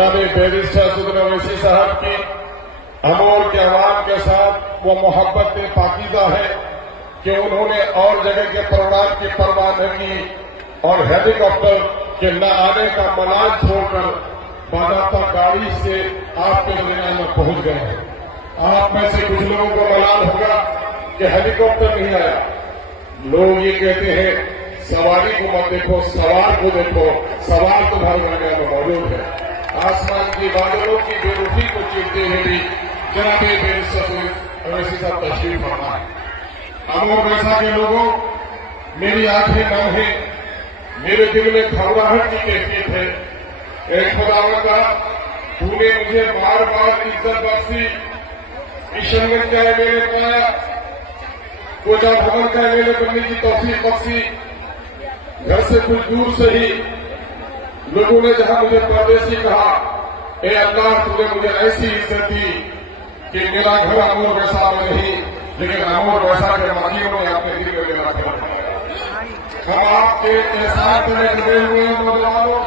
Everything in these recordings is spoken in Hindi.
बैरिस्टर सुदन ओवैसी साहब की अमोर के अवाम के साथ वो मोहब्बत पाकीज़ा है कि उन्होंने और जगह के प्रोग्राम की परवाह न की और हेलीकॉप्टर के न आने का मलाल छोड़कर बाज़ाब्ता गाड़ी से आपके मदीना में पहुंच गए हैं। आप में से कुछ लोगों को मलाल होगा कि हेलीकॉप्टर नहीं आया। लोग ये कहते हैं सवारी को मत देखो, सवार को देखो। सवार तुम्हारे मदीना में मौजूद है। आसमान की बादलों की बेरुखी को चीरते हुए भी जनाब बैरिस्टर ओवैसी साहब तशरीफ फरमा है। अमोर वैसा के लोगों, मेरी आंखें नम है, मेरे दिल में घबराहट की कैफियत है। एक खुदावंदा, तूने मुझे बार बार इज्जत बख्शी, किशनगंज का एमएलए बनाया, कोटा भवन का एमएलए बनने की तौफीक बख्शी। घर से कुछ दूर से ही लोगों ने जहां मुझे परदेसी कहा, ए अल्लाह तूने मुझे ऐसी इज्जत दी कि मेरा घर अमोर वैसा में नहीं, लेकिन अमोर वैसा के मदीनों ने अपने दिल में मेरा घर बनाया। हम आपके एहसान में जुड़े हुए हैं नौजवानों,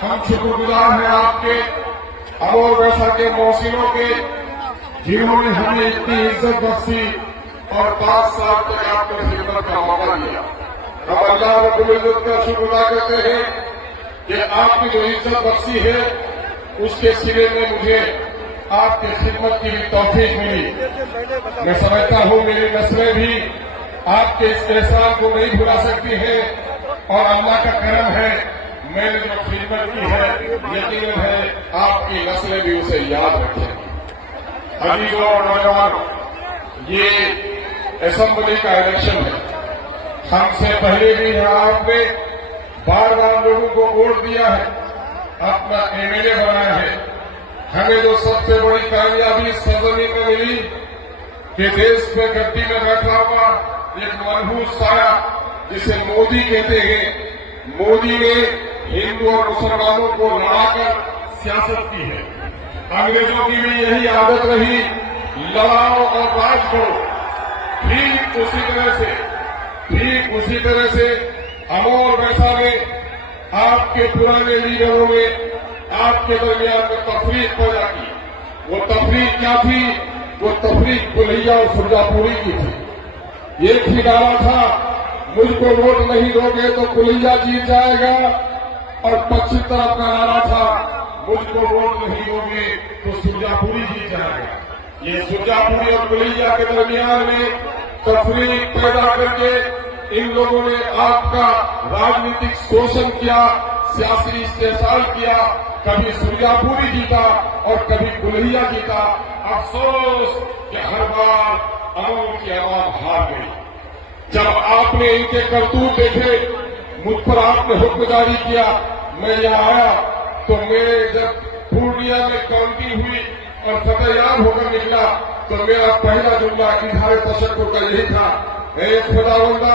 हम शुक्रगुजार हैं आपके अमोर वैसा के मोहसिनों के, जिन्होंने हमें इतनी इज्जत बख्शी और 5 साल तक आपके खिदमत का मौका दिया। हम अल्लाह रब्बुल इज्जत का शुक्रगुजार करते हैं कि आपकी जो इज्जत बख्शी है उसके सिरे में मुझे आपकी खिदमत की भी तौफीक मिली। मैं समझता हूं मेरी नस्लें भी आपके इस एहसान को नहीं भुला सकती है और अल्लाह का करम है, मैंने जो खिदमत की है यकीनन है आपकी नस्लें भी उसे याद रखेंगी। अजीजों और नौजवानों, ये असेंबली का इलेक्शन है। हमसे पहले भी यहाँ आपने बार बार लोगों को वोट दिया है, अपना एमएलए बनाया है। हमें जो सबसे बड़ी कामयाबी इस सरजमीन में मिली कि देश में गद्दी में बैठा हुआ एक मनहूस साया जिसे मोदी कहते हैं, मोदी ने हिंदू और मुसलमानों को लड़ाकर सियासत की है। अंग्रेजों की भी यही आदत रही, लड़ाओ और राज करो। ठीक उसी तरह से अमोर वैसा में आपके पुराने लीडरों में आपके दरमियान में तफरीक पैदा की। वो तफरीक क्या थी? वो तफरीक कुलैया और सुरजापुरी की थी। एक ही नारा था, मुझको वोट नहीं दोगे तो कुलैया जीत जाएगा, और पश्चिम तरफ का नारा था, मुझको वोट नहीं दोगे तो सुरजापुरी जीत जाएगा। ये सुरजापुरी और कुलैया के दरमियान में तफरीक पैदा करके इन लोगों ने आपका राजनीतिक शोषण किया, सियासी इस्तेसाल किया। कभी सुरजापुरी जीता और कभी कुल्हिया जीता। अफसोस कि हर बार अमोर की आवाज हार गई। जब आपने इनके करतूत देखे, मुझ पर आपने हुक्म जारी किया, मैं यहाँ आया तो मेरे जब पूर्णिया में काउंटिंग हुई और फतेहयाब होकर निकला तो मेरा पहला जुमला इजहार तशक्कुर का यही था, ए खुदावंदा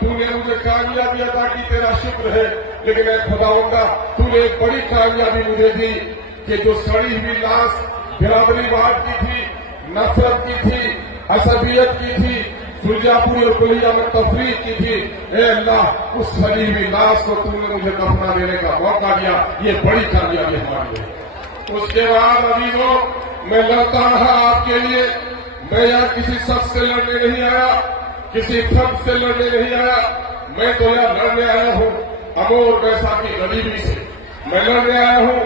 तूने मुझे कामयाबी अता की, तेरा शुक्र है, लेकिन ए खुदावंदा तूने एक बड़ी कामयाबी मुझे दी कि जो सड़ी हुई लाश बिरादरीवाद की थी, नफरत की थी, असबियत की थी, सुरजापुरी और कुलिया में तफरीक की थी, ए अल्लाह उस सड़ी हुई लाश को तूने मुझे दफना देने का मौका दिया। ये बड़ी कामयाबी हमारी है। उसके बाद अजीजों, मैं लड़ता रहा आपके लिए। मैं यहाँ किसी शख्स से लड़ने नहीं आया, किसी फर्द से लड़ने नहीं आया। मैं तो यहाँ लड़ने आया हूँ अमोर वैसा की गरीबी से। मैं लड़ने आया हूँ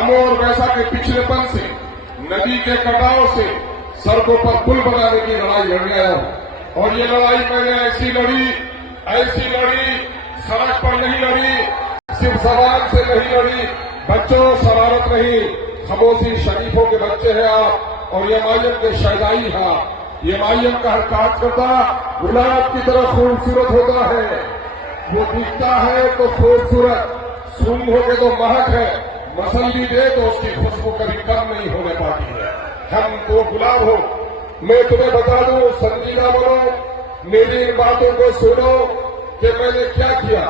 अमोर वैसा के पिछड़ेपन से, नदी के कटाव से, सड़कों पर पुल बनाने की लड़ाई लड़ने आया हूँ। और ये लड़ाई मैंने ऐसी लड़ी, सड़क पर नहीं लड़ी, सिर्फ जबान से नहीं लड़ी। बच्चों, शरारत नहीं, खामोशी शरीफों के बच्चे हैं आप, और ये मायम के शहदाई हैं। ये मायम का हर कार्यकर्ता गुलाब की तरह खूबसूरत होता है। वो दिखता है तो खूबसूरत, सूंघोगे तो महक है, मसल्ली दे तो उसकी खुशबू कभी कम नहीं होने पाती है। हम तो गुलाब हो। मैं तुम्हें बता दूं, संजीदा बनो, मेरी इन बातों को सुनो कि मैंने क्या किया।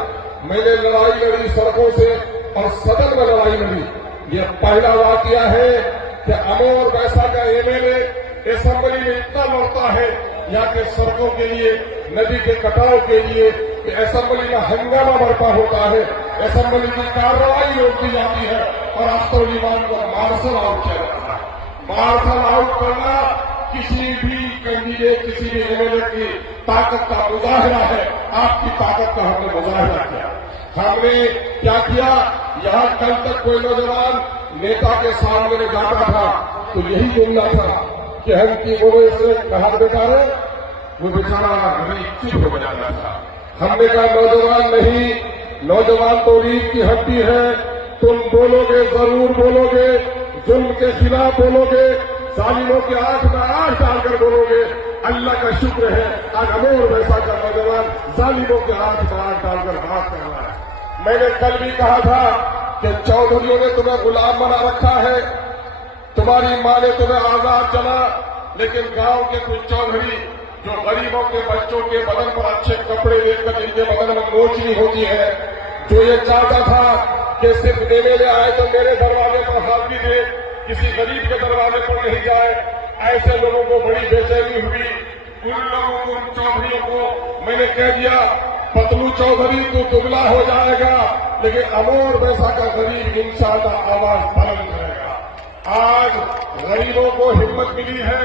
मैंने लड़ाई लड़ी सड़कों से और सदन में लड़ाई लड़ी। यह पहला वाकया है कि अमोर वैसा का एमएलए असेंबली में इतना लड़ता है यहाँ के सड़कों के लिए, नदी के कटाव के लिए, कि असेंबली में हंगामा बरपा होता है। असेंबली की कार्रवाई रोक दी जाती है और अफ्तार को मार्शल आउट किया जाता है। मार्शल आउट करना किसी भी कैंडिडेट, किसी भी एमएलए की ताकत का मुजाहिरा है। आपकी ताकत का हमने मुजाहिरा किया। हमने क्या किया, यहां कल तक कोई नौजवान नेता के सामने जाता था तो यही बोलना था कि हम की वो इससे कहा बेटा रे, वो बेचारा गरीब चुप हो जाता था। हमने कहा नौजवान नहीं, नौजवान तो रीढ़ की हड्डी है, तुम बोलोगे जरूर बोलोगे, जुल्म के खिलाफ बोलोगे, जालिमों की आंख में आंख डालकर बोलोगे। अल्लाह का शुक्र है आज अमोर वैसा का नौजवान जालिमों की आंख में आंख डालकर बात कर रहा है। मैंने कल भी कहा था कि चौधरियों ने तुम्हें गुलाम बना रखा है, तुम्हारी मां ने तुम्हें आजाद चला, लेकिन गांव के कुछ चौधरी जो गरीबों के बच्चों के बदन पर अच्छे कपड़े देखकर जिनके बदन में मोचनी होती है, जो ये चाहता था कि सिर्फ एमएलए आए तो मेरे दरवाजे पर हाजिरी दे, किसी गरीब के दरवाजे पर नहीं जाए, ऐसे लोगों को बड़ी बेचैनी हुई। उन लोगों को, उन चौधरियों को मैंने कह दिया, पतलू चौधरी तो दुबला हो जाएगा, लेकिन अमोर वैसा का गरीब इंशाअल्लाह आवाज बुलंद करेगा। आज गरीबों को हिम्मत मिली है।